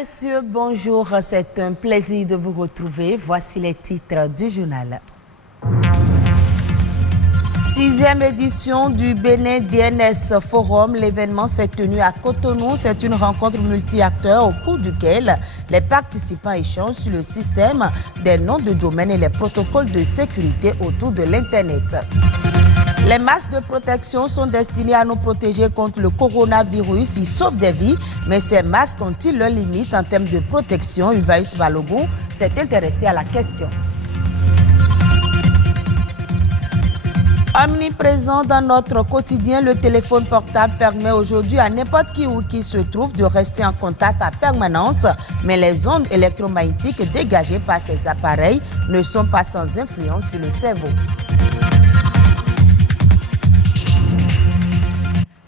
messieurs, bonjour. C'est un plaisir de vous retrouver. Voici les titres du journal. 6e édition du Bénin DNS Forum. L'événement s'est tenu à Cotonou. C'est une rencontre multi-acteurs au cours duquel les participants échangent sur le système des noms de domaine et les protocoles de sécurité autour de l'Internet. Les masques de protection sont destinés à nous protéger contre le coronavirus. Ils sauvent des vies, mais ces masques ont-ils leurs limites en termes de protection? Ulvaeus Balogun s'est intéressé à la question. Omniprésent dans notre quotidien, le téléphone portable permet aujourd'hui à n'importe qui où qui se trouve de rester en contact à permanence, mais les ondes électromagnétiques dégagées par ces appareils ne sont pas sans influence sur le cerveau.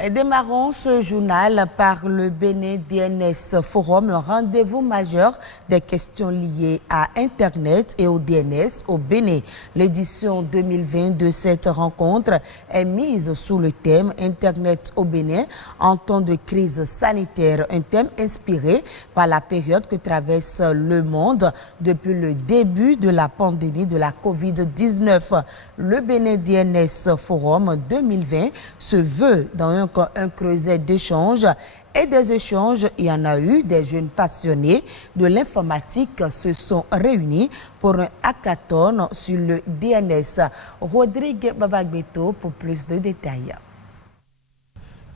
Et démarrons ce journal par le Bénin DNS Forum, un rendez-vous majeur des questions liées à Internet et au DNS au Bénin. L'édition 2020 de cette rencontre est mise sous le thème Internet au Bénin en temps de crise sanitaire, un thème inspiré par la période que traverse le monde depuis le début de la pandémie de la COVID-19. Le Bénin DNS Forum 2020 se veut dans un creuset d'échanges et des échanges. Il y en a eu. Des jeunes passionnés de l'informatique se sont réunis pour un hackathon sur le DNS. Rodrigue Babagbeto pour plus de détails.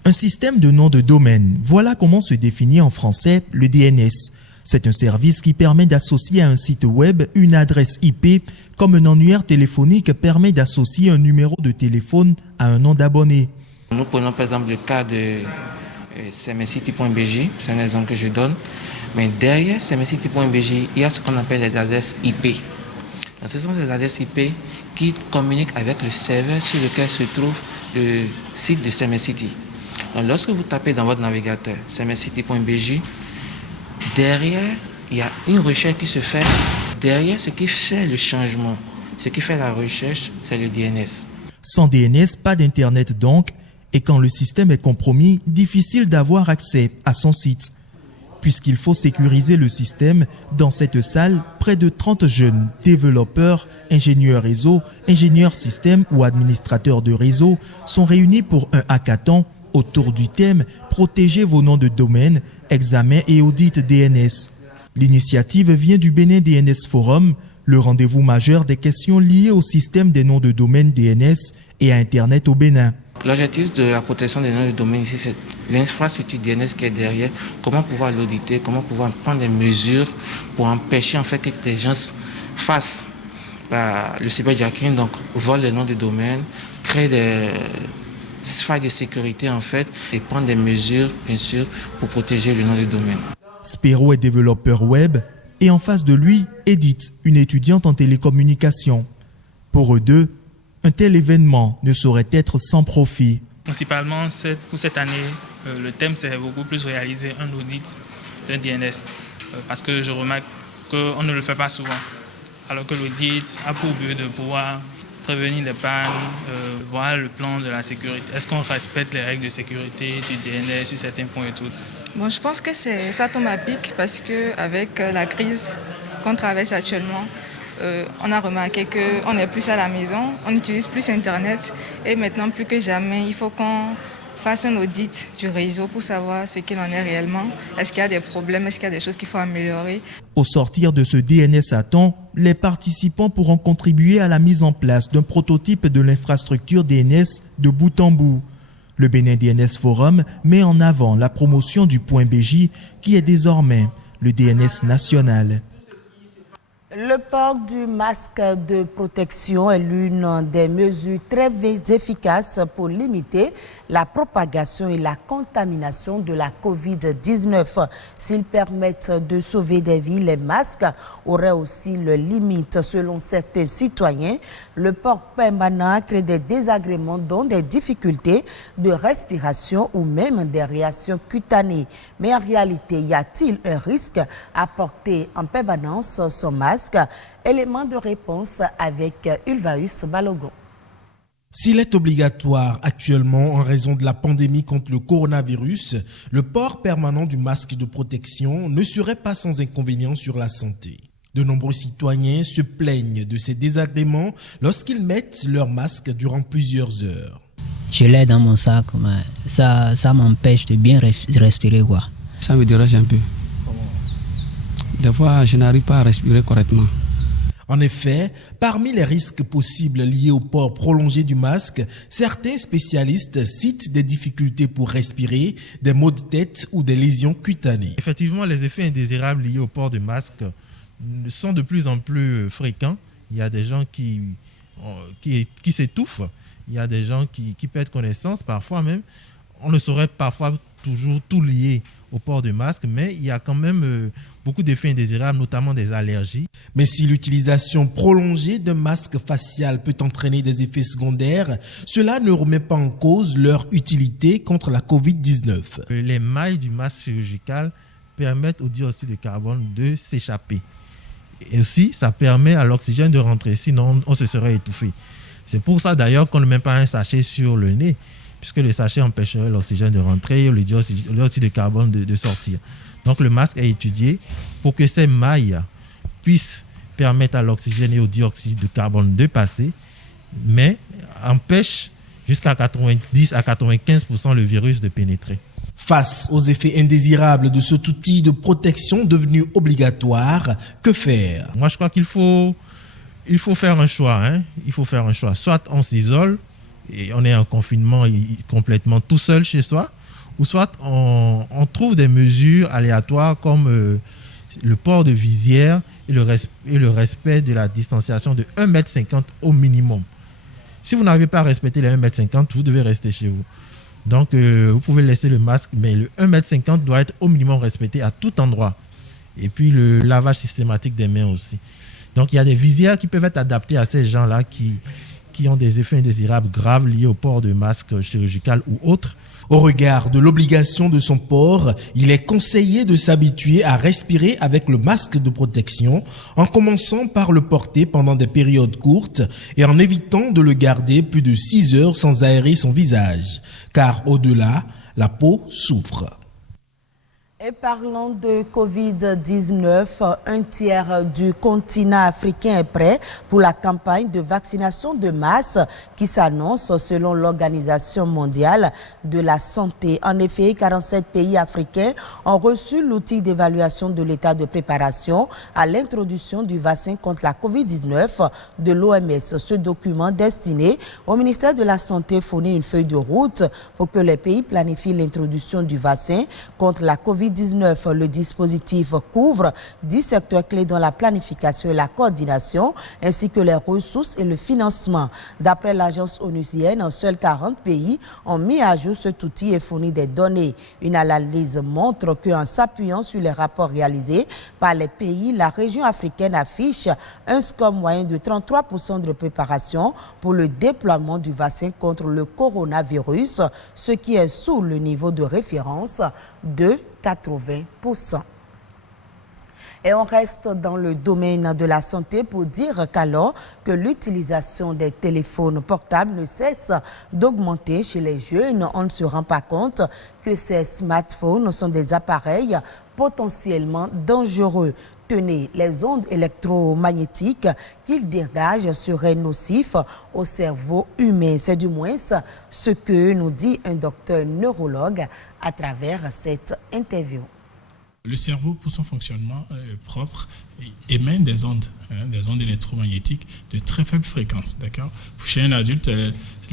Un système de nom de domaine. Voilà comment se définit en français le DNS. C'est un service qui permet d'associer à un site web une adresse IP, comme un annuaire téléphonique permet d'associer un numéro de téléphone à un nom d'abonné. Nous prenons par exemple le cas de cmscity.bj, c'est un exemple que je donne. Mais derrière cmscity.bj, il y a ce qu'on appelle les adresses IP. Donc, ce sont ces adresses IP qui communiquent avec le serveur sur lequel se trouve le site de cmscity. Donc, lorsque vous tapez dans votre navigateur cmscity.bj, derrière, il y a une recherche qui se fait. Derrière, ce qui fait le changement, ce qui fait la recherche, c'est le DNS. Sans DNS, pas d'Internet donc. Et quand le système est compromis, difficile d'avoir accès à son site. Puisqu'il faut sécuriser le système, dans cette salle, près de 30 jeunes développeurs, ingénieurs réseau, ingénieurs système ou administrateurs de réseau sont réunis pour un hackathon autour du thème « Protégez vos noms de domaine, examen et audit DNS ». L'initiative vient du Bénin DNS Forum, le rendez-vous majeur des questions liées au système des noms de domaine DNS et à Internet au Bénin. L'objectif de la protection des noms de domaine ici, c'est l'infrastructure DNS qui est derrière, comment pouvoir l'auditer, comment pouvoir prendre des mesures pour empêcher en fait que des gens fassent le cyberjacking, donc volent les noms de domaine, créent des failles de sécurité en fait et prendre des mesures bien sûr pour protéger le nom de domaine. Spero est développeur web et en face de lui, Edith, une étudiante en télécommunications. Pour eux deux, un tel événement ne saurait être sans profit. Principalement, pour cette année, le thème, c'est beaucoup plus réaliser un audit d'un DNS. Parce que je remarque qu'on ne le fait pas souvent. Alors que l'audit a pour but de pouvoir prévenir les pannes, voir le plan de la sécurité. Est-ce qu'on respecte les règles de sécurité du DNS sur certains points et tout? Bon, je pense que ça tombe à pic parce qu'avec la crise qu'on traverse actuellement, on a remarqué qu'on est plus à la maison, on utilise plus Internet et maintenant plus que jamais, il faut qu'on fasse un audit du réseau pour savoir ce qu'il en est réellement. Est-ce qu'il y a des problèmes, est-ce qu'il y a des choses qu'il faut améliorer? Au sortir de ce DNS à temps, les participants pourront contribuer à la mise en place d'un prototype de l'infrastructure DNS de bout en bout. Le Bénin DNS Forum met en avant la promotion du .bj qui est désormais le DNS national. Le port du masque de protection est l'une des mesures très efficaces pour limiter la propagation et la contamination de la COVID-19. S'ils permettent de sauver des vies, les masques auraient aussi leurs limites. Selon certains citoyens, le port permanent crée des désagréments, dont des difficultés de respiration ou même des réactions cutanées. Mais en réalité, y a-t-il un risque à porter en permanence son masque? Élément de réponse avec Ulvaeus Balogun. S'il est obligatoire actuellement en raison de la pandémie contre le coronavirus, le port permanent du masque de protection ne serait pas sans inconvénient sur la santé. De nombreux citoyens se plaignent de ces désagréments lorsqu'ils mettent leur masque durant plusieurs heures. Je l'ai dans mon sac, mais ça m'empêche de bien respirer, quoi. Ça me dérange un peu. Des fois, je n'arrive pas à respirer correctement. En effet, parmi les risques possibles liés au port prolongé du masque, certains spécialistes citent des difficultés pour respirer, des maux de tête ou des lésions cutanées. Effectivement, les effets indésirables liés au port du masque sont de plus en plus fréquents. Il y a des gens qui s'étouffent, il y a des gens qui perdent connaissance, parfois même. On ne saurait parfois toujours tout lier au port de masque, mais il y a quand même beaucoup d'effets indésirables, notamment des allergies. Mais si l'utilisation prolongée d'un masque facial peut entraîner des effets secondaires, cela ne remet pas en cause leur utilité contre la Covid-19. Les mailles du masque chirurgical permettent au dioxyde de carbone de s'échapper. Et aussi, ça permet à l'oxygène de rentrer, sinon on se serait étouffé. C'est pour ça d'ailleurs qu'on ne met pas un sachet sur le nez, puisque le sachet empêcherait l'oxygène de rentrer et le dioxyde de carbone de sortir. Donc le masque est étudié pour que ces mailles puissent permettre à l'oxygène et au dioxyde de carbone de passer, mais empêche jusqu'à 90 à 95% le virus de pénétrer. Face aux effets indésirables de cet outil de protection devenu obligatoire, que faire? Moi, je crois qu'il faut faire un choix. Il faut faire un choix. Soit on s'isole et on est en confinement complètement tout seul chez soi, ou soit on trouve des mesures aléatoires comme le port de visière et le respect de la distanciation de 1,50 m au minimum. Si vous n'arrivez pas à respecter les 1,50 m, vous devez rester chez vous. Donc, vous pouvez laisser le masque, mais le 1,50 m doit être au minimum respecté à tout endroit. Et puis, le lavage systématique des mains aussi. Donc, il y a des visières qui peuvent être adaptées à ces gens-là qui ont des effets indésirables graves liés au port de masque chirurgical ou autres. Au regard de l'obligation de son port, il est conseillé de s'habituer à respirer avec le masque de protection, en commençant par le porter pendant des périodes courtes et en évitant de le garder plus de 6 heures sans aérer son visage, car au-delà, la peau souffre. Et parlons de Covid-19, un tiers du continent africain est prêt pour la campagne de vaccination de masse qui s'annonce selon l'Organisation mondiale de la santé. En effet, 47 pays africains ont reçu l'outil d'évaluation de l'état de préparation à l'introduction du vaccin contre la Covid-19 de l'OMS. Ce document destiné au ministère de la Santé fournit une feuille de route pour que les pays planifient l'introduction du vaccin contre la Covid-19. Le dispositif couvre 10 secteurs clés dans la planification et la coordination, ainsi que les ressources et le financement. D'après l'agence onusienne, seuls 40 pays ont mis à jour cet outil et fourni des données. Une analyse montre qu'en s'appuyant sur les rapports réalisés par les pays, la région africaine affiche un score moyen de 33% de préparation pour le déploiement du vaccin contre le coronavirus, ce qui est sous le niveau de référence de 80%. Et on reste dans le domaine de la santé pour dire qu'alors que l'utilisation des téléphones portables ne cesse d'augmenter chez les jeunes, on ne se rend pas compte que ces smartphones sont des appareils potentiellement dangereux. Tenez, les ondes électromagnétiques qu'ils dégagent seraient nocifs au cerveau humain. C'est du moins ce que nous dit un docteur neurologue à travers cette interview. Le cerveau, pour son fonctionnement propre, émet des ondes électromagnétiques de très faible fréquence. D'accord ? Chez un adulte,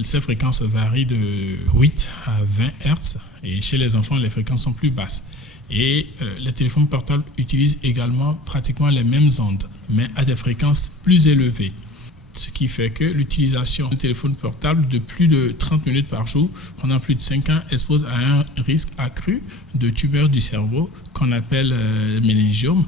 ces fréquences varient de 8 à 20 Hz et chez les enfants, les fréquences sont plus basses. Et les téléphones portables utilisent également pratiquement les mêmes ondes, mais à des fréquences plus élevées. Ce qui fait que l'utilisation de téléphone portable de plus de 30 minutes par jour pendant plus de 5 ans expose à un risque accru de tumeur du cerveau qu'on appelle méningiome,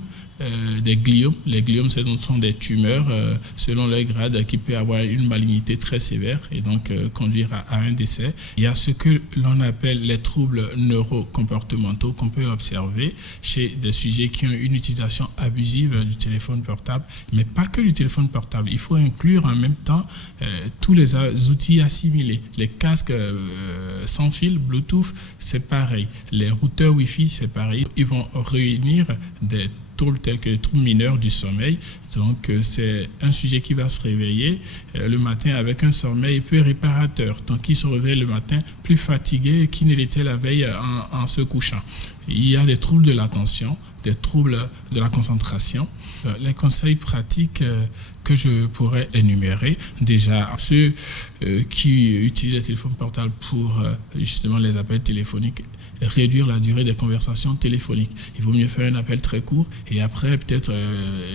des gliomes. Les gliomes, ce sont des tumeurs, selon leur grade, qui peut avoir une malignité très sévère et donc conduire à un décès. Il y a ce que l'on appelle les troubles neurocomportementaux qu'on peut observer chez des sujets qui ont une utilisation abusive du téléphone portable, mais pas que du téléphone portable. Il faut inclure en même temps tous les outils assimilés. Les casques sans fil, Bluetooth, c'est pareil. Les routeurs Wi-Fi, c'est pareil. Ils vont réunir des troubles tels que les troubles mineurs du sommeil. Donc, c'est un sujet qui va se réveiller le matin avec un sommeil peu réparateur. Donc, il se réveille le matin plus fatigué qu'il ne l'était la veille en se couchant. Il y a des troubles de l'attention, des troubles de la concentration. Les conseils pratiques que je pourrais énumérer, déjà ceux qui utilisent les téléphones portables pour justement les appels téléphoniques, réduire la durée des conversations téléphoniques. Il vaut mieux faire un appel très court et après peut-être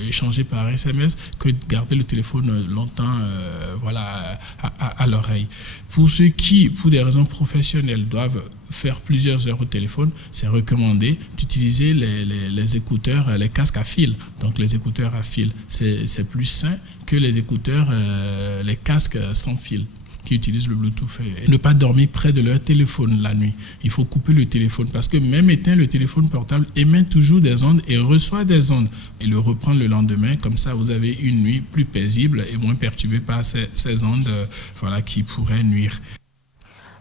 échanger par SMS que de garder le téléphone longtemps à l'oreille. Pour ceux qui, pour des raisons professionnelles, doivent faire plusieurs heures au téléphone, c'est recommandé d'utiliser les écouteurs, les casques à fil. Donc les écouteurs à fil, c'est plus sain que les écouteurs, les casques sans fil qui utilisent le Bluetooth. Et ne pas dormir près de leur téléphone la nuit. Il faut couper le téléphone parce que même éteint, le téléphone portable émet toujours des ondes et reçoit des ondes. Et le reprendre le lendemain, comme ça vous avez une nuit plus paisible et moins perturbée par ces ondes qui pourraient nuire.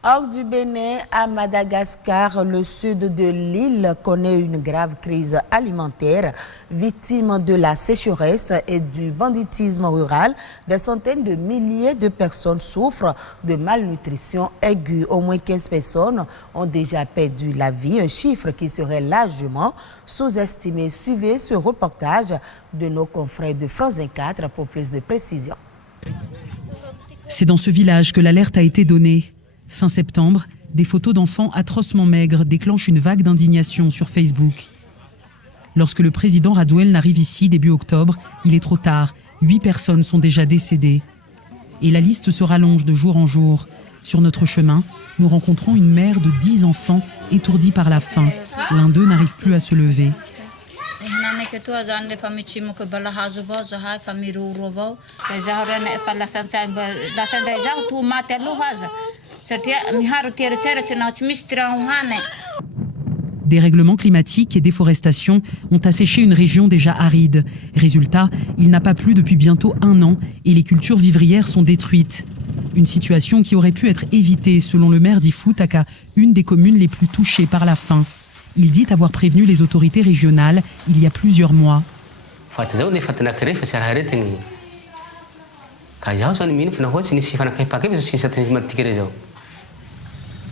Hors du Bénin, à Madagascar, le sud de l'île connaît une grave crise alimentaire. Victime de la sécheresse et du banditisme rural, des centaines de milliers de personnes souffrent de malnutrition aiguë. Au moins 15 personnes ont déjà perdu la vie, un chiffre qui serait largement sous-estimé. Suivez ce reportage de nos confrères de France 24 pour plus de précisions. C'est dans ce village que l'alerte a été donnée. Fin septembre, des photos d'enfants atrocement maigres déclenchent une vague d'indignation sur Facebook. Lorsque le président Radouel arrive ici, début octobre, il est trop tard. 8 personnes sont déjà décédées. Et la liste se rallonge de jour en jour. Sur notre chemin, nous rencontrons une mère de 10 enfants étourdis par la faim. L'un d'eux n'arrive plus à se lever. Dérèglement climatique et déforestation ont asséché une région déjà aride. Résultat, il n'a pas plu depuis bientôt 1 an et les cultures vivrières sont détruites. Une situation qui aurait pu être évitée selon le maire d'Ifutaka, une des communes les plus touchées par la faim. Il dit avoir prévenu les autorités régionales il y a plusieurs mois.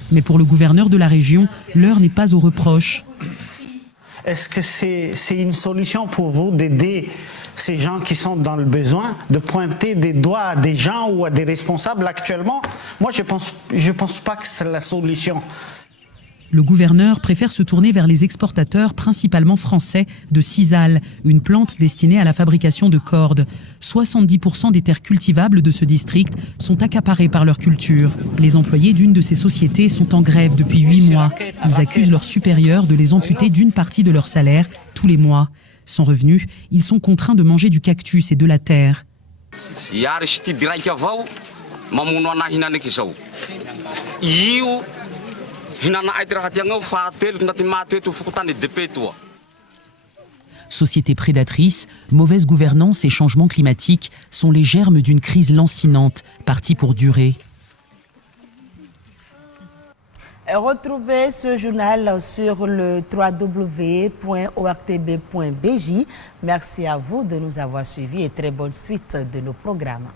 Mais pour le gouverneur de la région, l'heure n'est pas aux reproches. Est-ce que c'est une solution pour vous d'aider ces gens qui sont dans le besoin, de pointer des doigts à des gens ou à des responsables actuellement? Moi, je pense pas que c'est la solution. Le gouverneur préfère se tourner vers les exportateurs, principalement français, de sisal, une plante destinée à la fabrication de cordes. 70% des terres cultivables de ce district sont accaparées par leur culture. Les employés d'une de ces sociétés sont en grève depuis 8 mois. Ils accusent leurs supérieurs de les amputer d'une partie de leur salaire tous les mois. Sans revenus, ils sont contraints de manger du cactus et de la terre. Société prédatrice, mauvaise gouvernance et changement climatique sont les germes d'une crise lancinante, partie pour durer. Retrouvez ce journal sur le www.ortb.bj. Merci à vous de nous avoir suivis et très bonne suite de nos programmes.